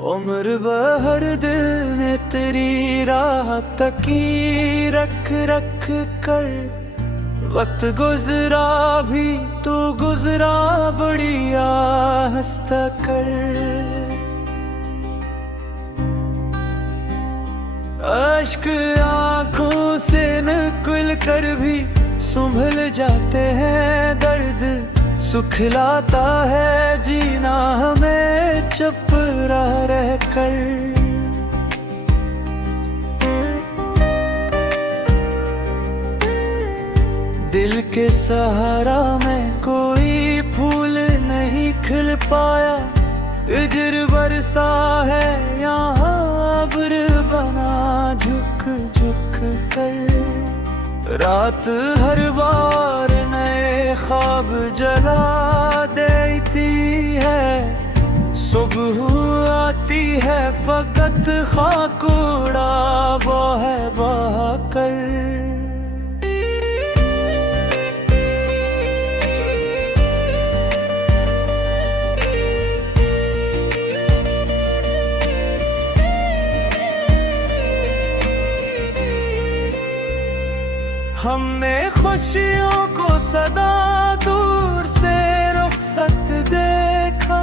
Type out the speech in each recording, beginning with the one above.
उम्र भर दिल ने तेरी राह तकी रख रख कर, वक्त गुजरा भी तू गुजरा बढ़िया हंसता कर। अश्क आंखों से निकल कर भी संभल जाते हैं, दर्द सुखलाता है जीना हमें चुप रह कर। दिल के सहारा में कोई फूल नहीं खिल पाया, हिजर बरसा है यहाँ अब्र बना झुक झुक कर। रात हर बार नए ख्वाब जला देती है, सुबह आती है फकत खाक उड़ा बहा कर। हमने खुशियों को सदा दूर से रुखसत देखा,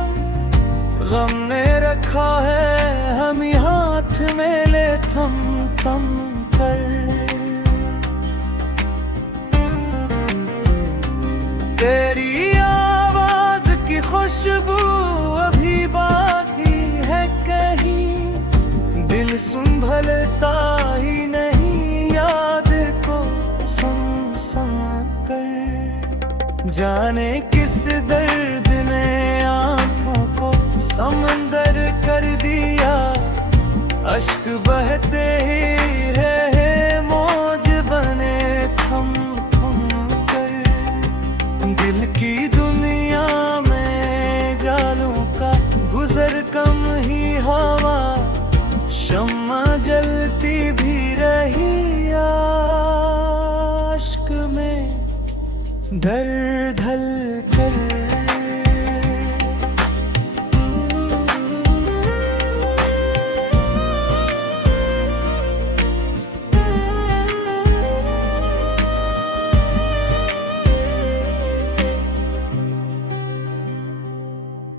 गम ने रखा है हम ही हाथ में ले थम थम कर। तेरी आवाज की खुशबू अभी बाकी है कहीं, दिल संभलता ही नहीं याद को कर। जाने किस दर्द ने आंखों को समंदर कर दिया, अश्क बहते ही रहे मौज बने थम थम कर। दिल की दुनिया में जालों का गुजर कम ही हवा, शम्मा जलती भी रही आश्क में दर्द हल कर।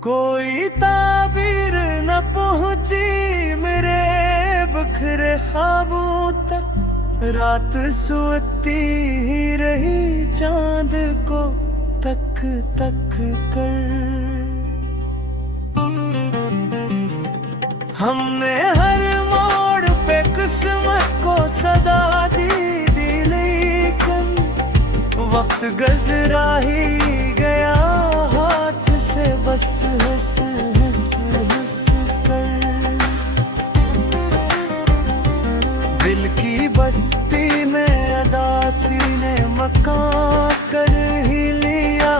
कोई ताबीर न पहुंची मेरे बिखरे ख्वाबों तक, रात सोती ही रही चांद को तक तक कर। हमने हर मोड़ पे किस्मत को सदा दी लेकिन वक्त गुजरा ही गया हाथ से बस हंस हंस हंस कर। दिल की बस्ती में अदासी ने मकान कर ही लिया,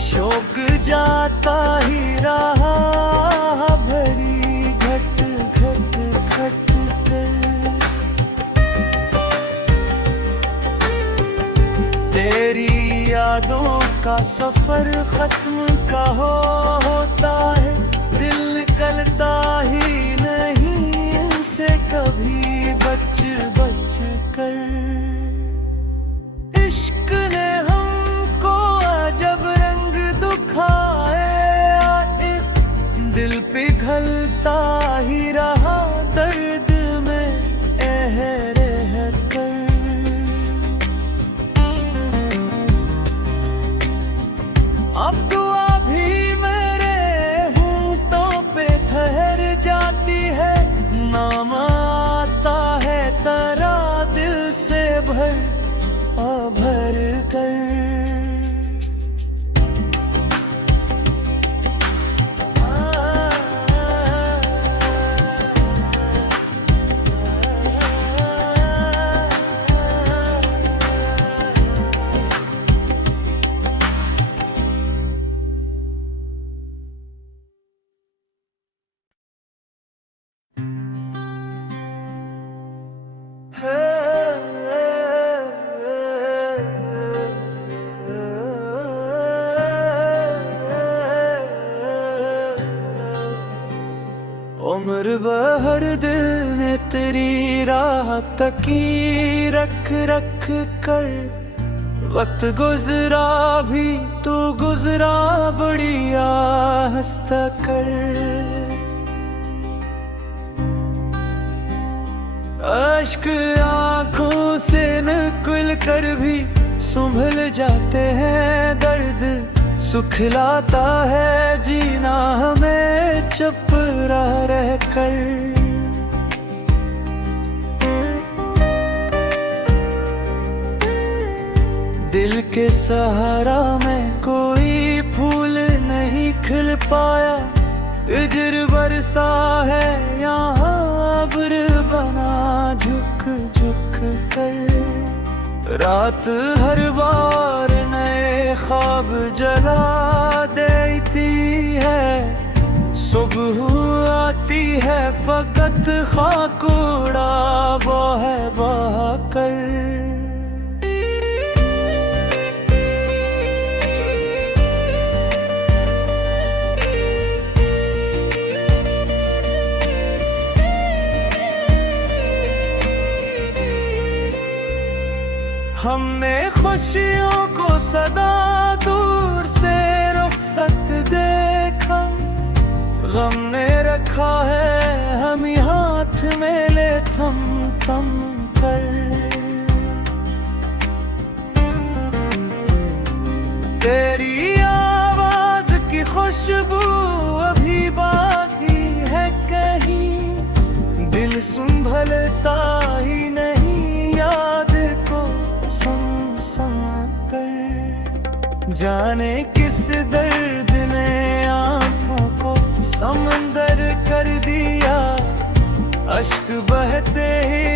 शौक जाता ही रहा भरी घट घट घट कर। तेरी यादों का सफर खत्म का होता है, दिल निकलता ही नहीं इनसे कभी बच बच कर। इश्क ने हमको अजब रंग दिखाए, दिल पिघलता ही रहा दर्द में रह कर। अब दुआ भी मेरे होंठों पे ठहर जाती है, नाम आता है तेरा दिल से भर कर। उम्र भर दिल ने तेरी राह तकी रख रख कर, वक्त गुजरा भी तू गुजरा बढ़िया हंसता कर। अश्क आंखों से निकल कर भी संभल जाते हैं, दर्द सुखलाता है जीना हमें चुप रह कर। दिल के सहारा में कोई फूल नहीं खिल पाया, तिजर बरसा है यहाँ अब्र बना झुक झुक कर। रात हर बार नए ख्वाब जला देती है, सुबह आती है फकत खाक उड़ा बहा कर। हमने खुशियों को सदा दूर से रुखसत देखा, गम ने रखा है हम ही हाथ में ले थम थम कर। तेरी आवाज की खुशबू अभी बाकी है कहीं, दिल संभलता ही नहीं याद को जाने किस दर्द ने आंखों को समंदर कर दिया, अश्क बहते ही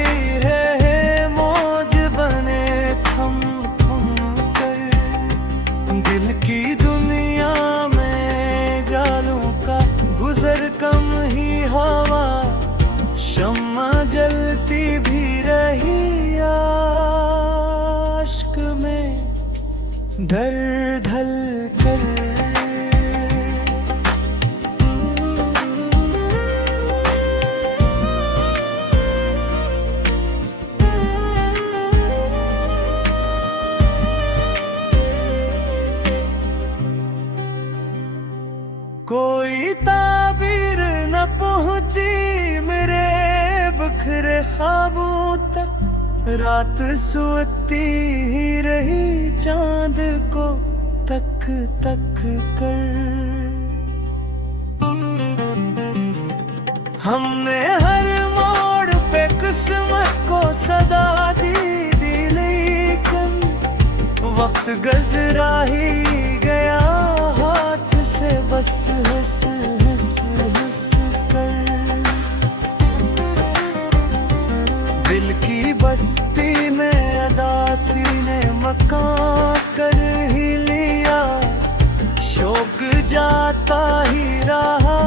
रहे मौज बने थम थम कर। दिल की दुनिया में जालों का गुजर कम ही हवा, शम्मा जलती भी रही आश्क में दर्द हल कर। कोई ताबीर न पहुंची मेरे बिखरे ख्वाबों तक, रात सोती ही रही चांद को तक तक कर। हमने हर मोड़ पे किस्मत को सदा दी लेकिन वक्त गुजरा ही गया हाथ से बस हंस हंस हंस कर। दिल की बस्ती में अदासी ने मकान कर ही लिया, शौक जाता ही रहा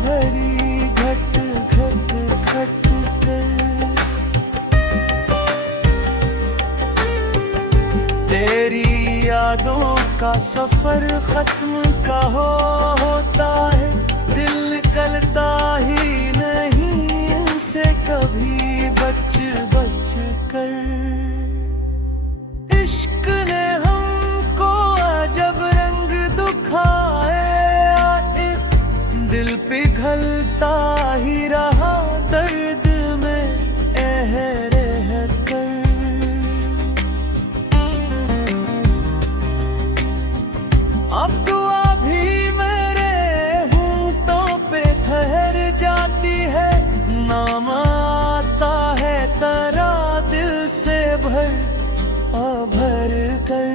भरी घट घट घट कर। तेरी यादों का सफर खत्म का होता है, दिल निकलता ही नहीं इनसे कभी बच बच कर। इश्क ने हमको अजब रंग दिखाए, दिल पिघलता ही रहा दर्द में रह कर। अब दुआ भी मेरे होंठों पे ठहर जाती है, नाम आता है तेरा दिल से भर कर।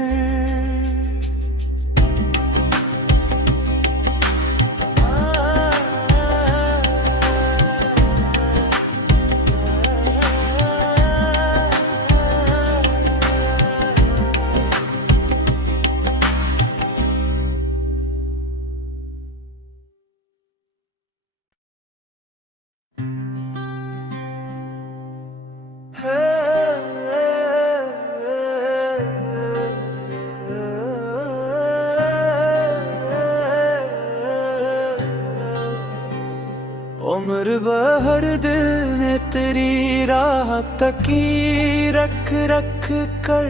उम्र भर दिल ने तेरी राह तकी रख रख कर,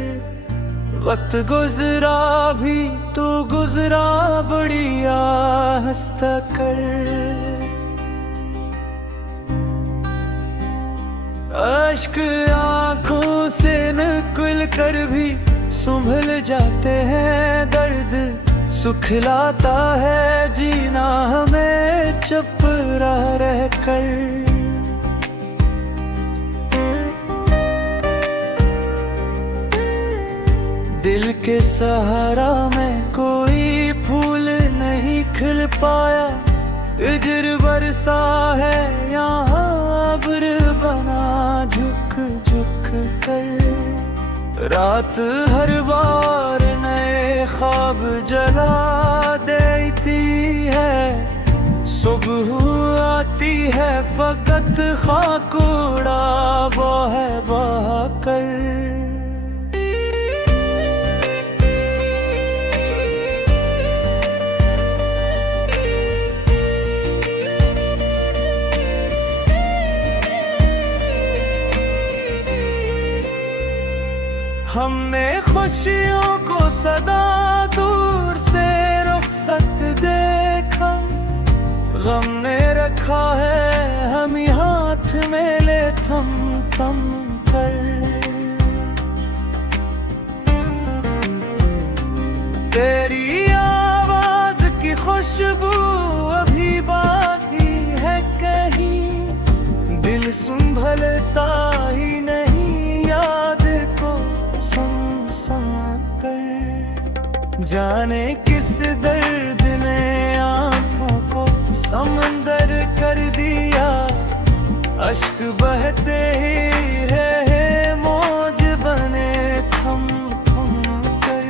वक्त गुजरा भी तो गुजरा बढ़िया हंसता कर। अश्क आंखों से निकल कर भी संभल जाते हैं, दर्द सुखलाता है जीना हमें चुप रह कर। दिल के सहारा में कोई फूल नहीं खिल पाया, हिजर बरसा है यहाँ अब्र बना झुक झुक कर। रात हर बार नए ख्वाब जला देती है, सुबह आती है फकत खाक उड़ा बहा कर। हमने खुशियों को सदा दूर से रुखसत देखा, गम ने रखा है हम ही हाथ में ले थम थम कर। तेरी आवाज की खुशबू अभी बाकी है कहीं, दिल संभलता ही नहीं याद को जाने किस दर्द ने आंखों को समंदर कर दिया, अश्क बहते ही रहे मौज बने थम थम कर।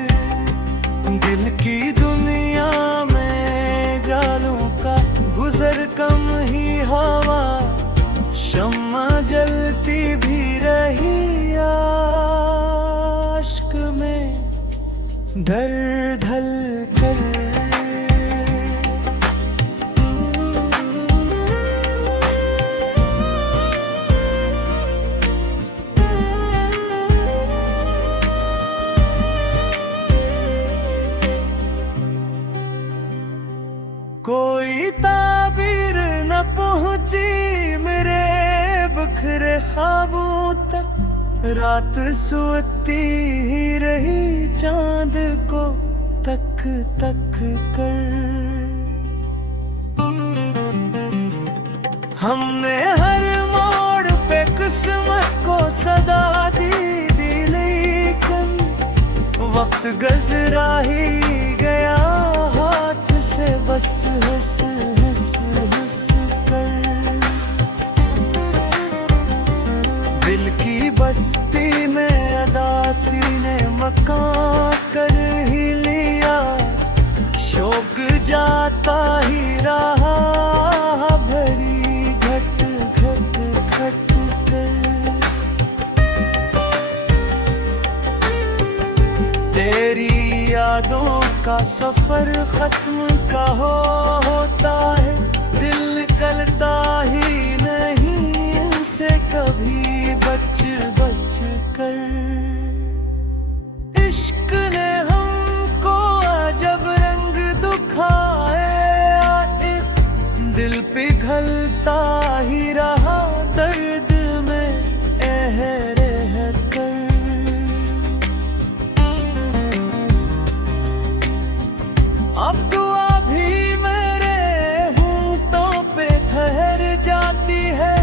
दिल की दुनिया में जालों का गुजर कम ही हवा, शम्मा जलती भी रही आश्क में दर ढल कर। कोई ताबीर न पहुंची मेरे बिखरे ख्वाबों तक, रात सोती ही रही चांद को तक तक कर। हमने हर मोड़ पे किस्मत को सदा दी लेकिन वक्त गुजरा ही गया हाथ से बस हंस हंस हंस कर। दिल की बस्ती में अदासी ने मकान कर ही लिया, शौक जाता ही रहा भरी घट घट घट कर। तेरी यादों का सफर खत्म का होता है, दिल निकलता ही नहीं इनसे कभी बच बच कर। इश्क ने हमको अजब रंग दिखाए, दिल पिघलता ही रहा दर्द में रह कर। अब दुआ भी मेरे होंठों पे ठहर जाती है,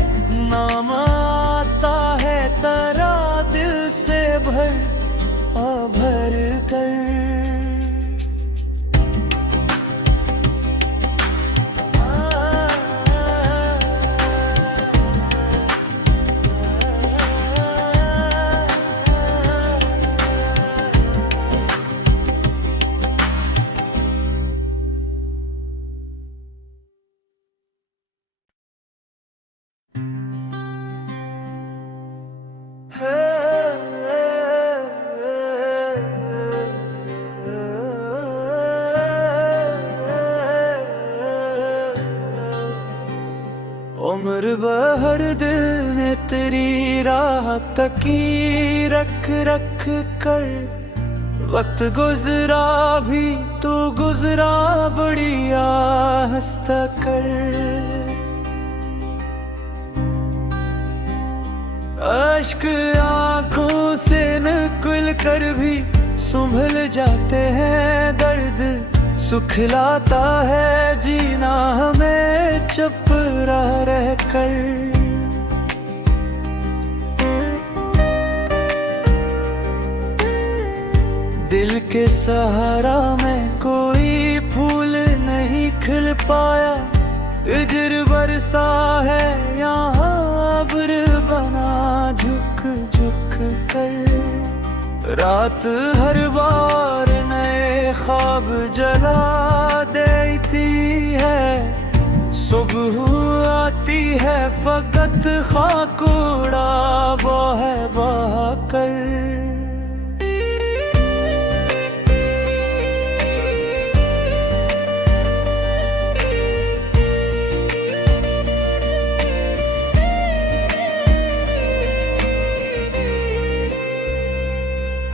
नाम आता है तेरा दिल से भर कर। उम्र भर दिल ने तेरी राह तकी रख रख कर, वक्त गुजरा भी तो गुजरा बढ़िया हंसता कर। अश्क आंखों से निकल कर भी संभल जाते हैं, दर्द सुखलाता है जीना हमें चुप रह कर। दिल के सहारा में कोई फूल नहीं खिल पाया, तिजर बरसा है यहाँ अब्र बना झुक झुक कर। रात हर बार नए ख्वाब जला देती है, सुबह आती है फकत खाक उड़ा बहा कर।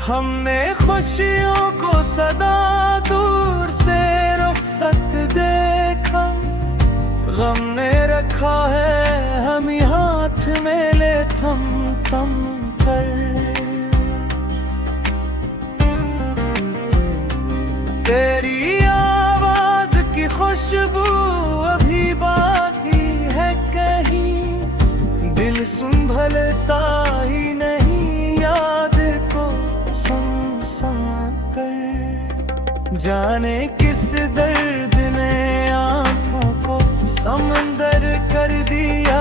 हमने खुशियों को सदा दूर से रुखसत देखा, गम ने रखा है हम हाथ में ले थम थम कर। तेरी आवाज की खुशबू अभी बाकी है कहीं, दिल संभलता ही नहीं याद को कर। जाने किस दर्द ने आंखों को समंदर कर दिया,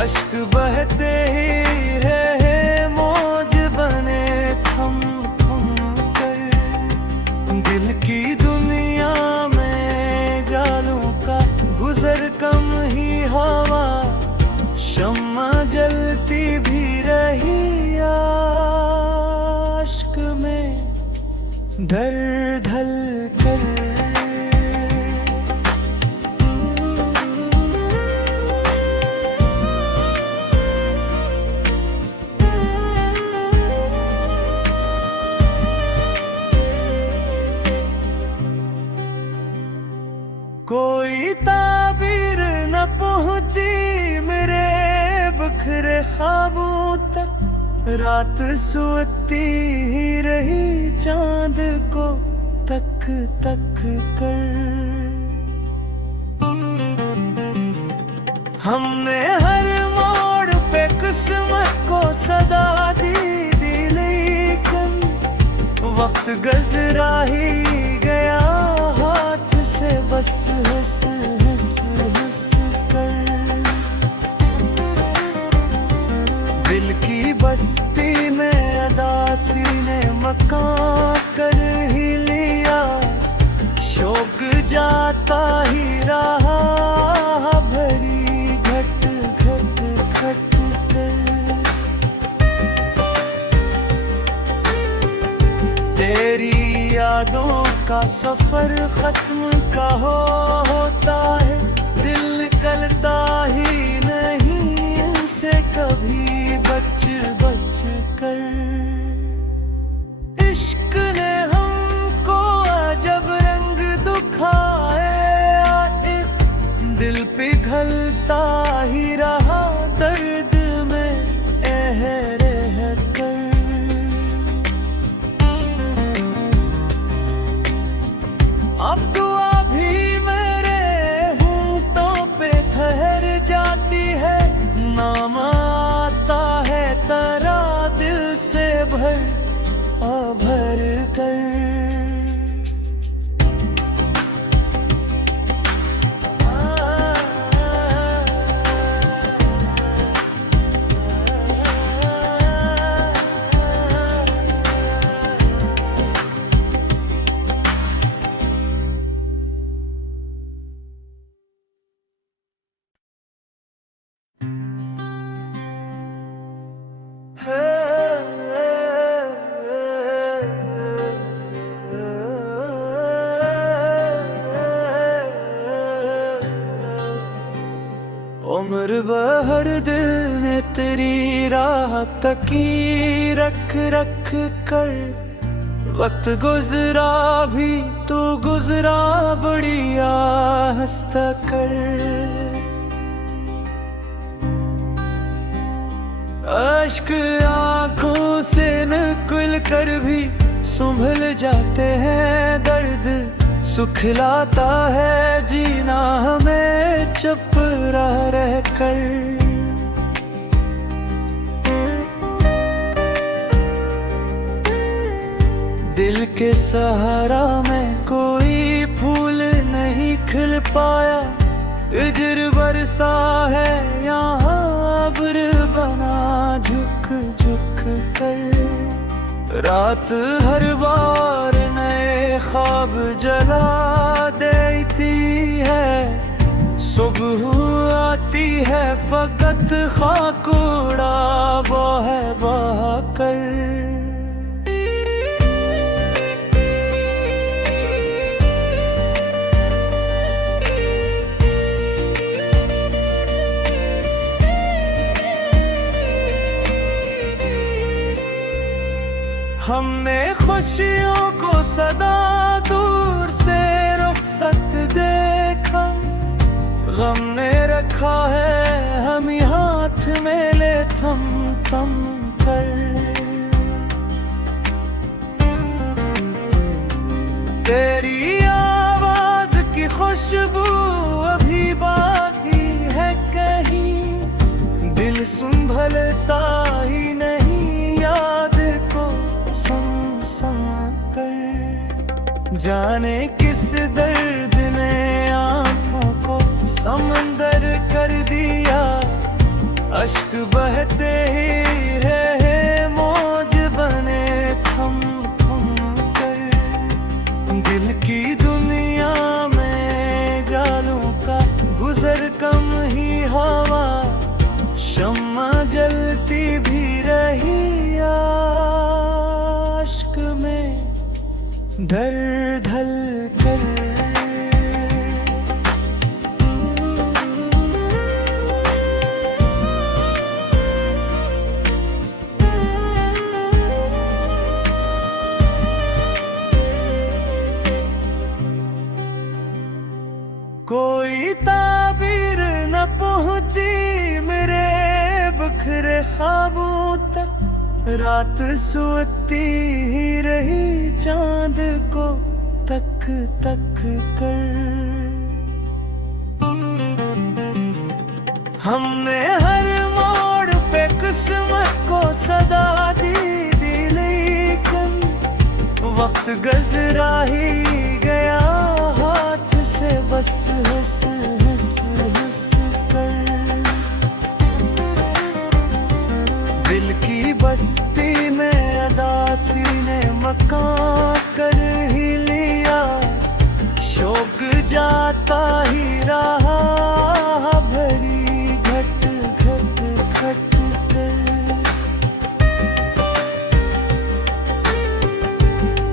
अश्क बहते ही रहे मौज बने थम थम कर। दिल की दुनिया में जालों का गुजर कम ही हवा, शम्मा जलती भी रही आश्क में दर्द हल कर। कोई ताबीर न पहुंची मेरे बिखरे ख्वाबों तक, रात सोती ही रही चांद को तक तक कर। हमने हर मोड़ पे किस्मत को सदा दी लेकिन वक्त गुजरा ही गया हाथ से बस हंस हंस हंस कर। दिल की बस्ती में अदासी ने मकान कर ही लिया, शौक जाता ही रहा भरी घट घट घट कर। तेरी यादों का सफर खत्म का होता है, दिल निकलता ही नहीं इनसे कभी बच बच कर। इश्क ने हमको अजब रंग दिखाए, दिल पिघलता ही रहा दर्द में रह कर। अब दुआ भी मेरे होंठों पे ठहर जाती है, नाम आता है तेरा दिल से भर कर। उम्र भर दिल ने तेरी राह तकी रख रख कर, वक्त गुजरा भी तो गुजरा बढ़िया हंसता कर। अश्क आंखों से निकल कर भी संभल जाते हैं, दर्द सुखलाता है जीना हमें चुप रह कर। दिल के सहारा में कोई फूल नहीं खिल पाया, हिजर बरसा है यहाँ अब्र बना झुक झुक कर। रात हर बार नए ख्वाब जला देती है, सुबह आती है फकत खाक उड़ा बहा कर। हमने खुशियों को सदा दूर से रुखसत देखा, गम ने रखा है हम हाथ में ले थम थम कर। तेरी आवाज की खुशबू अभी बाकी है कहीं, दिल संभलता ही नहीं याद को कर। जाने किस दर्द ने आंखों को समंदर कर दिया, अश्क बहते ही रहे मौज बने थम थम कर। दिल की दुनिया में जालों का गुजर कम ही हवा, शम्मा जलती भी रही आश्क में दर्द हल कर। कोई ताबीर न पहुंची मेरे बिखरे ख्वाबों तक, रात सोती ही रही चांद को तक तक कर। हमने हर मोड़ पे किस्मत को सदा दी लेकिन वक्त गुजरा ही गया हाथ से बस हंस हंस हंस कर। दिल की बस्ती में अदासी ने मकान कर ही लिया, शौक जाता ही रहा भरी घट घट घट कर।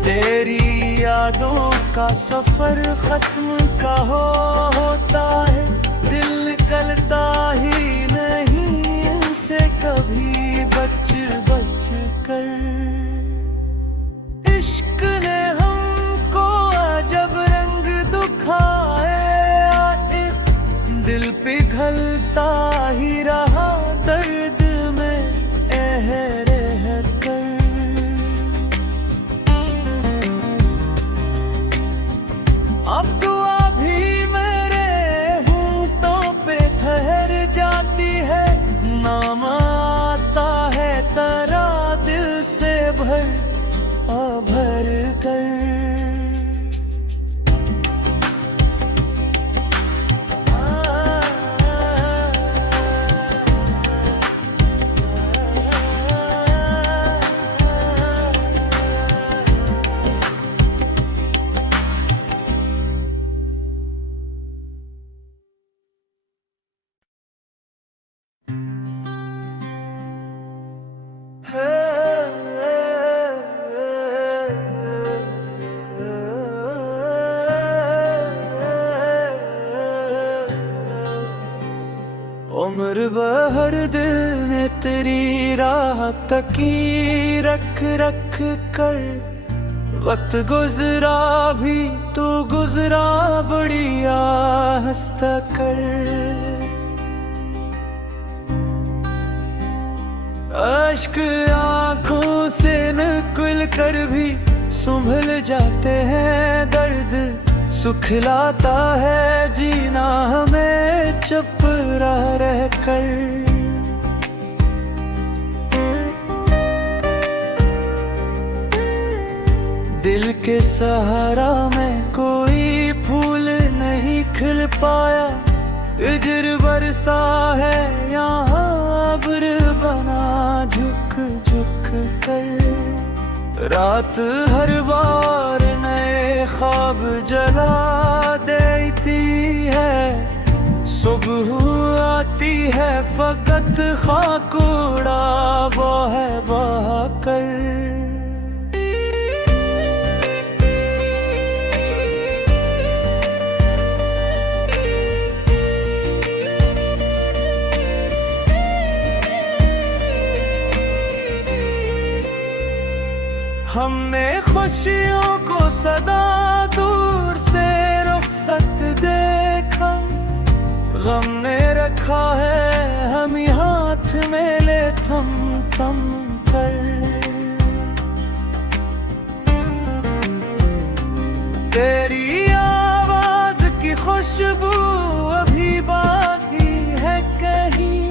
तेरी यादों का सफर खत्म का होता है, दिल निकलता ही नहीं इनसे कभी बच बच कर। इश्क ने हमको अजब रंग दिखाए, दिल पिघलता ही रहा दर्द में रह कर। अब दुआ भी मेरे होंठों पे ठहर जाती है, नाम आता है तेरा दिल से भर कर। उम्र भर दिल ने तेरी राह तकी रख रख कर, वक्त गुजरा भी तो गुजरा बढ़िया हंसता कर। अश्क आंखों से निकल कर भी संभल जाते हैं, दर्द सुखलाता है जीना हमें चुप रह कर। दिल के सहारा में कोई फूल नहीं खिल पाया, तिजर बरसा है यहाँ अब्र बना झुक झुक कर। रात हर बार नए ख्वाब जला देती है, सुबह आती है फकत खाक उड़ा बहा कर। हमने खुशियों को सदा दूर से रुखसत देखा, गम ने रखा है हम हाथ में ले थम थम कर। तेरी आवाज की खुशबू अभी बाकी है कहीं,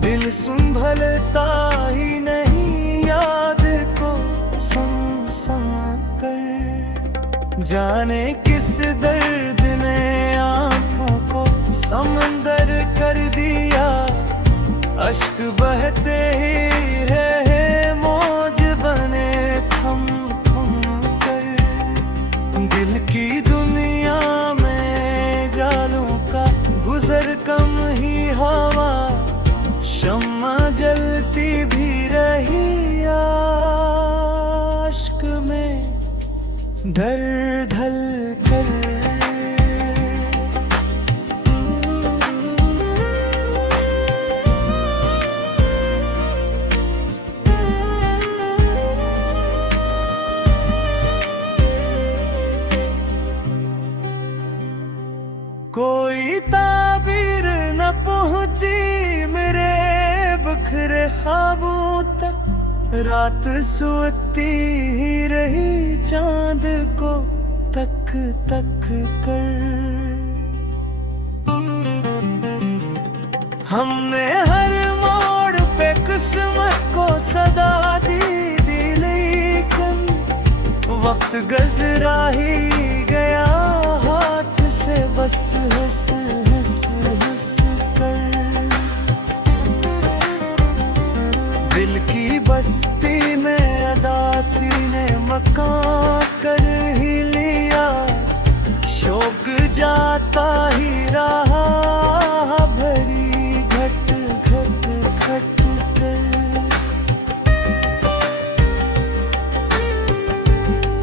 दिल संभलता ही नहीं याद को कर। जाने किस दर्द ने आंखों को समंदर कर दिया, अश्क बहते ही रहे मौज बने थम थम कर। दिल की दुनिया में जालों का गुजर कम ही हवा, शम्मा जलती भी रही आश्क में दर ढल कर। कोई ताबीर न पहुंची मेरे बिखरे ख्वाबों तक, रात सोती ही रही चांद को तक तक कर। हमने हर मोड़ पे किस्मत को सदा दी लेकिन वक्त गुजरा ही गया हाथ से बस हंस हंस हंस कर। दिल की बस्ती में अदासी ने मकान कर ही लिया, शौक जाता ही रहा भरी घट घट घट कर।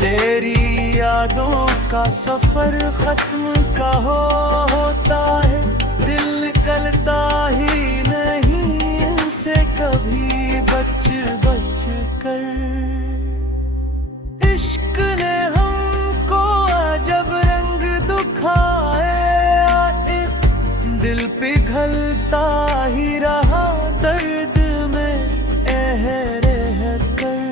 तेरी यादों का सफर खत्म का होता है, दिल निकलता ही नहीं इनसे कभी बच बच कर। इश्क ने हमको अजब रंग दिखाए, दिल पिघलता ही रहा दर्द में रह कर।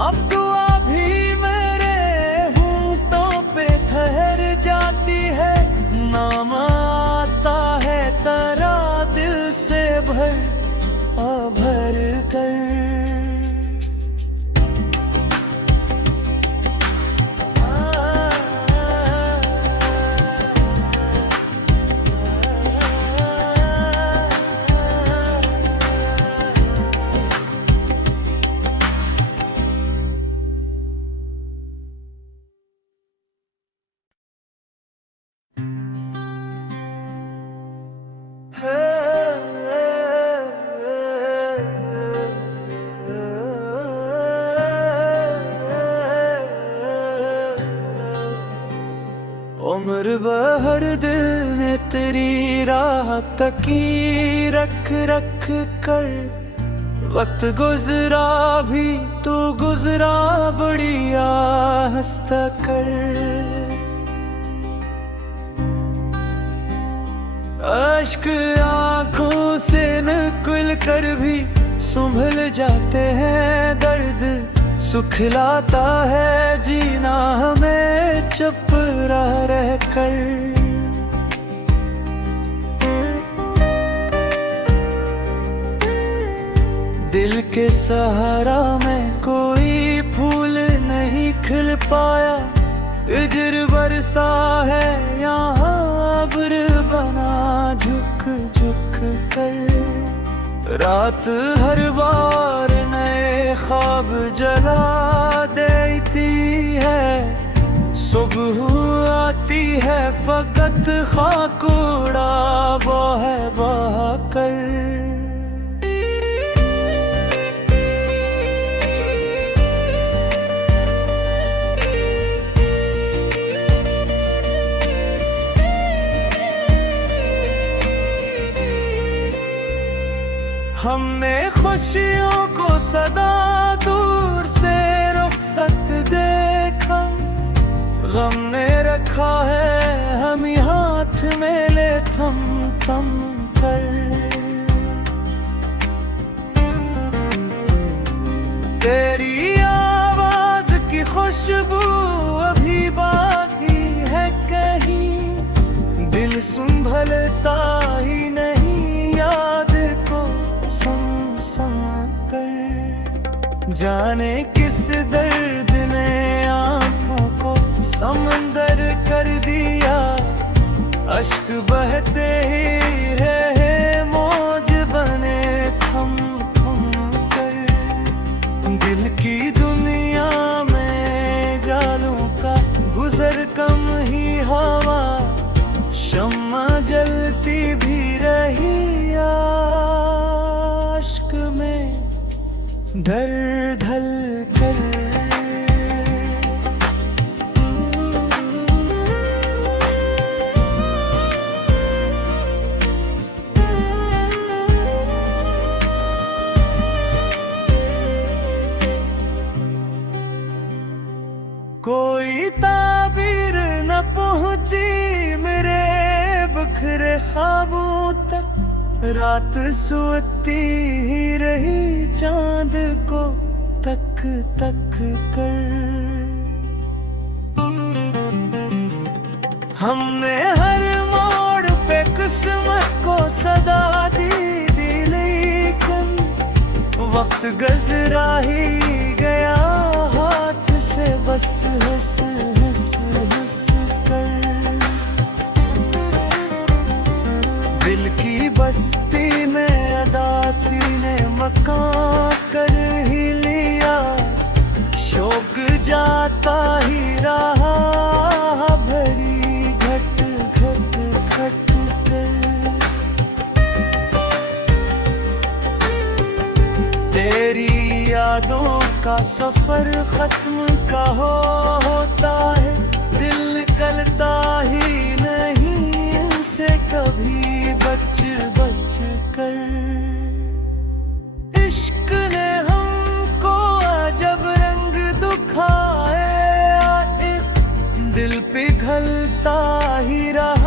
अब दुआ भी मेरे होंठों पे ठहर जाती है, नाम आता है तेरा दिल से भर कर। उम्र भर दिल ने तेरी राह तकी रख रख कर, वक्त गुजरा भी तो गुजरा बढ़िया हंसता कर। अश्क आंखों से निकल कर भी संभल जाते हैं, दर्द सुखलाता है जीना हमें चुप रह कर। दिल के सहारा में कोई फूल नहीं खिल पाया, हिजर बरसा है यहाँ अब्र बना झुक झुक कर। रात हर बार नए ख्वाब जला देती है, सुबह आती है फकत खाक उड़ा बहा कर। हमने खुशियों को सदा दूर से रुखसत देखा, गम ने रखा है हम हाथ में ले थम थम कर। तेरी आवाज की खुशबू अभी बाकी है कहीं, दिल संभलता ही नहीं याद को जाने किस दर्द ने आंखों को समंदर कर दिया, अश्क बहते ही रहे मौज बने थम थम कर। दिल की दुनिया में जालों का गुजर कम ही हवा, शम्मा जलती भी रही आश्क में दर्द हल कर। कोई ताबीर न पहुंची मेरे बिखरे ख्वाबों तक, रात सोती ही रही चांद को तक तक कर। हमने हर मोड़ पे किस्मत को सदा दी लेकिन वक्त गुजरा ही गया हाथ से बस हंस हंस हंस कर। दिल की बस्ती में अदासी ने मकान कर ही लिया, शौक जाता ही रहा भरी घट घट घट कर। तेरी यादों का सफर खत्म का होता है, दिल निकलता ही नहीं इनसे कभी बच बच कर। इश्क ने हमको अजब रंग दिखाए, दिल पिघलता ही रहा